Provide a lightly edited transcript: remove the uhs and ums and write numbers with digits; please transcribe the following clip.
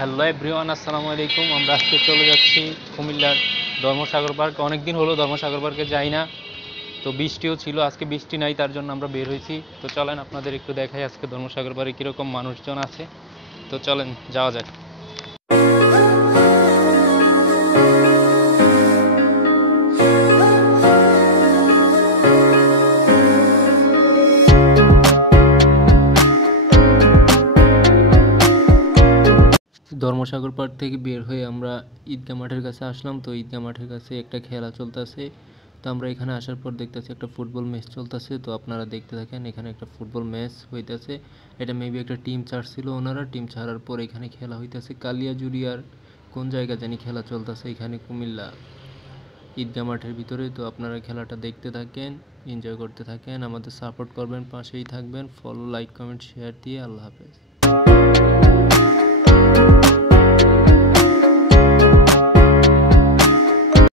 Hello everyone, আসসালামু আলাইকুম। আমরা আজকে চলে যাচ্ছি কুমিল্লার ধর্মসাগর পার্ক। অনেকদিন হলো ধর্মসাগর পার্কে যাই না, তো বৃষ্টিও ছিল, আজকে বৃষ্টি নাই, তার জন্য আমরা বের হয়েছি। তো চলেন আপনাদের একটু দেখাই আজকে ধর্মসাগর পার্কে কীরকম মানুষজন আছে। তো চলেন যাওয়া যাক। ধর্মসাগর পার্ক থেকে বের হয়ে আমরা ঈদগাহ মাঠের কাছে আসলাম। তো ঈদগাহ মাঠের কাছে একটা খেলা চলতেছে। তো আমরা এখানে আসার পর দেখতেছি একটা ফুটবল ম্যাচ চলতেছে। তো আপনারা দেখতে থাকেন, এখানে একটা ফুটবল ম্যাচ হইতেছে। এটা মেবি একটা টিম ছাড়ছিল, ওনারা টিম ছাড়ার পর এখানে খেলা হইতেছে। কালিয়াজুরিয়ার কোন জায়গা জানি খেলা চলতেছে এখানে কুমিল্লা ঈদগাহ মাঠের ভিতরে। তো আপনারা খেলাটা দেখতে থাকেন, এনজয় করতে থাকেন, আমাদের সাপোর্ট করবেন, পাশেই থাকবেন। ফলো, লাইক, কমেন্ট, শেয়ার দিয়ে। আল্লাহ হাফেজ।